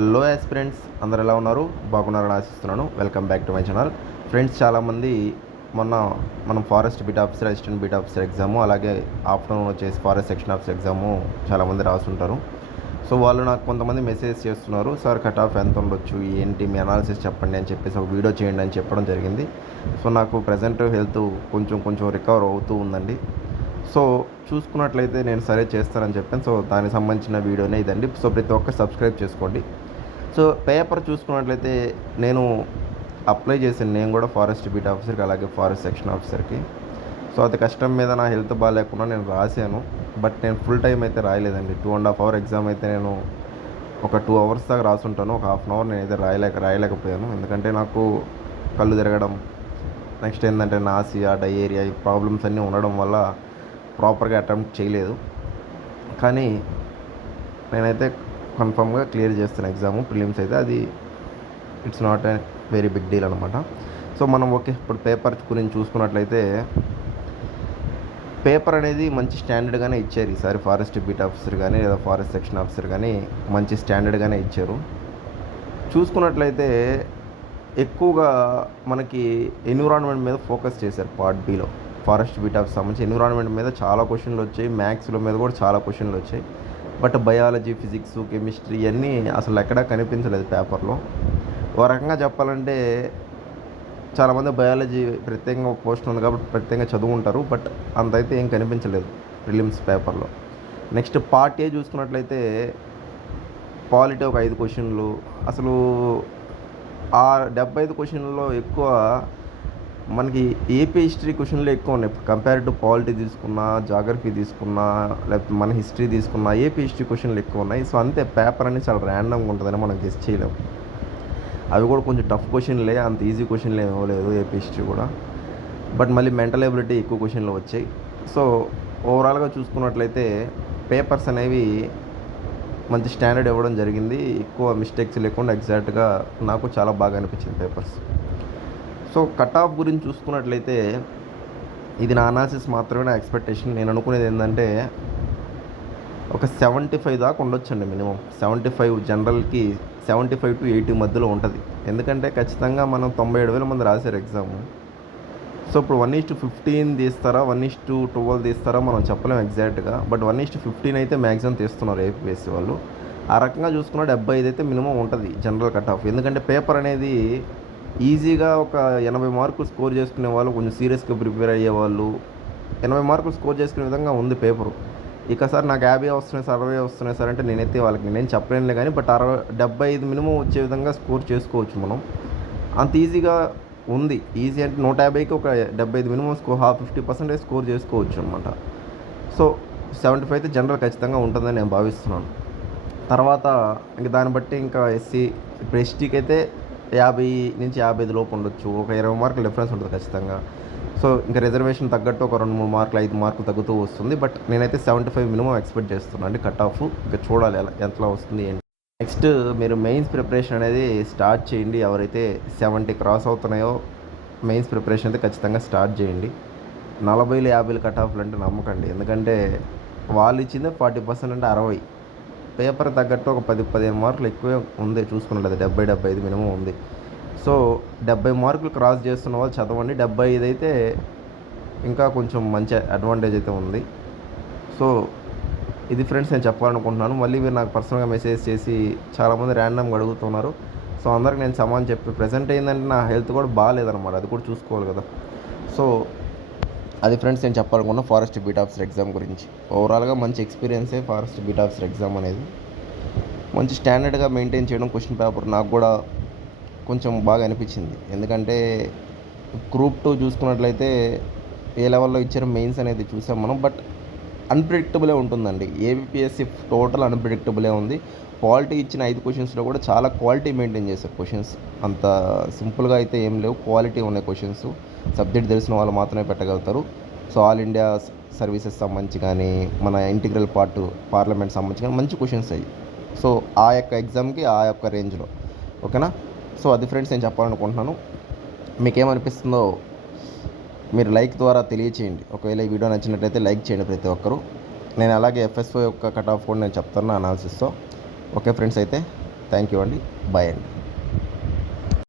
Hello aspirants అందరు ఎలా ఉన్నారు? బాగున్నారని ఆశిస్తున్నాను. Welcome back to my channel. Friends, చాలామంది మొన్న మనం forest beat officer, assistant beat officer exam, అలాగే ఆఫ్టర్నూన్ వచ్చేసి ఫారెస్ట్ సెక్షన్ ఆఫీసర్ ఎగ్జాము చాలామంది రాస్తుంటారు. సో వాళ్ళు నాకు కొంతమంది మెసేజ్ చేస్తున్నారు, సార్ కట్ ఆఫ్ ఎంత ఉండొచ్చు, ఏంటి మీ అనాలిసిస్ చెప్పండి అని చెప్పేసి ఒక వీడియో చేయండి అని చెప్పడం జరిగింది. సో నాకు ప్రజెంట్ హెల్త్ కొంచెం రికవర్ అవుతూ ఉందండి. సో చూసుకున్నట్లయితే నేను సరే చేస్తానని చెప్పాను. సో దానికి సంబంధించిన వీడియోనే ఇదండి. సో ప్రతి ఒక్కరు సబ్స్క్రైబ్ చేసుకోండి. సో పేపర్ చూసుకున్నట్లయితే నేను అప్లై చేశాను, నేను కూడా ఫారెస్ట్ బీట్ ఆఫీసర్కి, అలాగే ఫారెస్ట్ సెక్షన్ ఆఫీసర్కి. సో అది కష్టం మీద నా హెల్త్ బాగాలేకుండా నేను రాశాను. బట్ నేను ఫుల్ టైం అయితే రాయలేదండి. 2.5 అవర్ ఎగ్జామ్ అయితే నేను ఒక 2 అవర్స్ దాకా రాసుంటాను. ఒక హాఫ్ అన్ అవర్ నేనైతే రాయలేకపోయాను. ఎందుకంటే నాకు కళ్ళు తిరగడం, నెక్స్ట్ ఏంటంటే నాసియా, డయేరియా ఈ ప్రాబ్లమ్స్ అన్నీ ఉండడం వల్ల ప్రాపర్గా అటెంప్ట్ చేయలేదు. కానీ నేనైతే కన్ఫామ్గా క్లియర్ చేస్తాను ఎగ్జాము. ప్రిలిమ్స్ అయితే అది it's not a very big deal అనమాట. సో మనం ఇప్పుడు పేపర్ గురించి చూసుకున్నట్లయితే పేపర్ అనేది మంచి స్టాండర్డ్గానే ఇచ్చారు ఈసారి. ఫారెస్ట్ బీట్ ఆఫీసర్ కానీ లేదా ఫారెస్ట్ సెక్షన్ ఆఫీసర్ కానీ మంచి స్టాండర్డ్గానే ఇచ్చారు. చూసుకున్నట్లయితే ఎక్కువగా మనకి ఎన్విరాన్మెంట్ మీద ఫోకస్ చేశారు. Part below forest beat officer సంబంధించి ఎన్విరాన్మెంట్ మీద చాలా క్వశ్చన్లు వచ్చాయి. మ్యాథ్స్లో మీద కూడా చాలా క్వశ్చన్లు వచ్చాయి. బట్ బయాలజీ, ఫిజిక్స్, కెమిస్ట్రీ ఇవన్నీ అసలు ఎక్కడా కనిపించలేదు పేపర్లో. ఓ రకంగా చెప్పాలంటే చాలామంది బయాలజీ ప్రత్యేకంగా ఒక పోస్ట్ ఉంది కాబట్టి ప్రత్యేకంగా చదువుకుంటారు. బట్ అంత అయితే ఏం కనిపించలేదు ప్రిలిమ్స్ పేపర్లో. నెక్స్ట్ పార్ట్ ఏ చూసుకున్నట్లయితే పాలిటీ ఒక 5 క్వశ్చన్లు. అసలు ఆ 75 క్వశ్చన్లలో ఎక్కువ మనకి ఏపీ హిస్టరీ క్వశ్చన్లు ఎక్కువ ఉన్నాయి. కంపేర్ టు పాలిటీ తీసుకున్నా, జాగ్రఫీ తీసుకున్నా, లేకపోతే మన హిస్టరీ తీసుకున్నా ఏపీ హిస్టరీ క్వశ్చన్లు ఎక్కువ ఉన్నాయి. సో అంతే, పేపర్ అనేది చాలా ర్యాండమ్గా ఉంటుందని మనం గెస్ చేయలేము. అవి కూడా కొంచెం టఫ్ క్వశ్చన్లే, అంత ఈజీ క్వశ్చన్లు ఏమి ఇవ్వలేదు ఏపీ హిస్టరీ కూడా. బట్ మళ్ళీ మెంటల్ ఎబిలిటీ ఎక్కువ క్వశ్చన్లు వచ్చాయి. సో ఓవరాల్గా చూసుకున్నట్లయితే పేపర్స్ అనేవి మంచి స్టాండర్డ్ ఇవ్వడం జరిగింది. ఎక్కువ మిస్టేక్స్ లేకుండా ఎగ్జాక్ట్గా నాకు చాలా బాగా అనిపించింది పేపర్స్. సో కట్ ఆఫ్ గురించి చూసుకున్నట్లయితే ఇది నా అనాలిసిస్ మాత్రమే, నా ఎక్స్పెక్టేషన్. నేను అనుకునేది ఏంటంటే ఒక 75 దాకా ఉండొచ్చండి మినిమం. 75 జనరల్కి 75 to 80 మధ్యలో ఉంటుంది. ఎందుకంటే ఖచ్చితంగా మనం 97,000 మంది రాశారు ఎగ్జాము. సో ఇప్పుడు 1:15 తీస్తారా, 1:12 తీస్తారా మనం చెప్పలేము ఎగ్జాక్ట్గా. బట్ 1:15 అయితే మ్యాక్సిమం తీస్తున్నారు ఏపీఎస్సీ వాళ్ళు. ఆ రకంగా చూసుకున్న 75 అయితే మినిమం ఉంటుంది జనరల్ కట్ ఆఫ్. ఎందుకంటే పేపర్ అనేది ఈజీగా ఒక 80 మార్కులు స్కోర్ చేసుకునే వాళ్ళు, కొంచెం సీరియస్గా ప్రిపేర్ అయ్యేవాళ్ళు 80 మార్కులు స్కోర్ చేసుకునే విధంగా ఉంది పేపరు. ఇక సార్ నాకు 50 వస్తున్నాయి సార్, 60 వస్తున్నాయి సార్ అంటే నేనైతే వాళ్ళకి నేను చెప్పలేనులే. కానీ బట్ 75 మినిమం వచ్చే విధంగా స్కోర్ చేసుకోవచ్చు మనం. అంత ఈజీగా ఉంది. ఈజీ అంటే 150కి ఒక 75 మినిమం స్కోర్, 50% స్కోర్ చేసుకోవచ్చు అనమాట. సో 75 అయితే జనరల్ ఖచ్చితంగా ఉంటుందని నేను భావిస్తున్నాను. తర్వాత ఇంక దాన్ని బట్టి ఇంకా ఎస్సీ, ఇప్పుడు ఎస్టీకి అయితే 50 నుంచి 55 లోపు ఉండొచ్చు. ఒక 20 మార్కులు డిఫరెన్స్ ఉంటుంది ఖచ్చితంగా. సో ఇంకా రిజర్వేషన్ తగ్గట్టు ఒక 2-3 మార్కులు, 5 మార్కులు తగ్గుతూ వస్తుంది. బట్ నేనైతే 75 మినిమం ఎక్స్పెక్ట్ చేస్తున్నాను అండి కట్ ఆఫ్. ఇంకా చూడాలి ఎంతలా వస్తుంది ఏంటి. నెక్స్ట్ మీరు మెయిన్స్ ప్రిపరేషన్ అనేది స్టార్ట్ చేయండి. ఎవరైతే 70 క్రాస్ అవుతున్నాయో మెయిన్స్ ప్రిపరేషన్ అయితే ఖచ్చితంగా స్టార్ట్ చేయండి. 40, 50 కట్ ఆఫ్లు అంటే నమ్మకండి. ఎందుకంటే వాళ్ళు ఇచ్చిందే 40% అంటే 60. పేపర్ తగ్గట్టు ఒక 10-15 మార్కులు ఎక్కువే ఉంది చూసుకున్నట్లయితే. 70-75 మినిమం ఉంది. సో 70 మార్కులు క్రాస్ చేస్తున్న వాళ్ళు చదవండి. 75 అయితే ఇంకా కొంచెం మంచి అడ్వాంటేజ్ అయితే ఉంది. సో ఇది ఫ్రెండ్స్ నేను చెప్పాలనుకుంటున్నాను. మళ్ళీ మీరు నాకు పర్సనల్గా మెసేజ్ చేసి చాలామంది ర్యాండమ్గా అడుగుతున్నారు. సో అందరికి నేను సమానం చెప్పి, ప్రజెంట్ ఏంటంటే నా హెల్త్ కూడా బాగాలేదన్నమాట, అది కూడా చూసుకోవాలి కదా. సో అది ఫ్రెండ్స్ నేను చెప్పాలనుకున్న ఫారెస్ట్ బీట్ ఆఫీసర్ ఎగ్జామ్ గురించి. ఓవరాల్గా మంచి ఎక్స్పీరియన్సే ఫారెస్ట్ బీట్ ఆఫీసర్ ఎగ్జామ్ అనేది. మంచి స్టాండర్డ్గా మెయింటైన్ చేయడం క్వశ్చన్ పేపర్ నాకు కూడా కొంచెం బాగా అనిపించింది. ఎందుకంటే గ్రూప్ 2 చూసుకున్నట్లయితే ఏ లెవెల్లో ఇచ్చారు మెయిన్స్ అనేది చూసాం మనం. బట్ అన్ప్రిడిక్టబులే ఉంటుందండి. ఏబిపిఎస్సి టోటల్ అన్ప్రిడిక్టబులే ఉంది. క్వాలిటీ ఇచ్చిన 5 క్వశ్చన్స్లో కూడా చాలా క్వాలిటీ మెయింటైన్ చేశారు క్వశ్చన్స్. అంత సింపుల్గా అయితే ఏం లేవు, క్వాలిటీ ఉన్నాయి క్వశ్చన్స్. సబ్జెక్ట్ తెలిసిన వాళ్ళు మాత్రమే పెట్టగలుగుతారు. సో ఆల్ ఇండియా సర్వీసెస్ సంబంధించి కానీ, మన ఇంటిగ్రల్ పార్లమెంట్ సంబంధించి కానీ మంచి క్వశ్చన్స్ అయ్యి. సో ఆ యొక్క ఎగ్జామ్కి ఆ యొక్క రేంజ్లో ఓకేనా. సో అది ఫ్రెండ్స్ నేను చెప్పాలనుకుంటున్నాను. మీకేమనిపిస్తుందో మీరు లైక్ ద్వారా తెలియచేయండి. ఒకవేళ ఈ వీడియో నచ్చినట్లయితే లైక్ చేయండి ప్రతి ఒక్కరు. నేను అలాగే ఎఫ్ఎస్ఓ యొక్క కట్ ఆఫ్ కూడా నేను చెప్తాను అనాలిసిస్తో. ఓకే ఫ్రెండ్స్, అయితే థ్యాంక్ యూ అండి. బాయ్ అండి.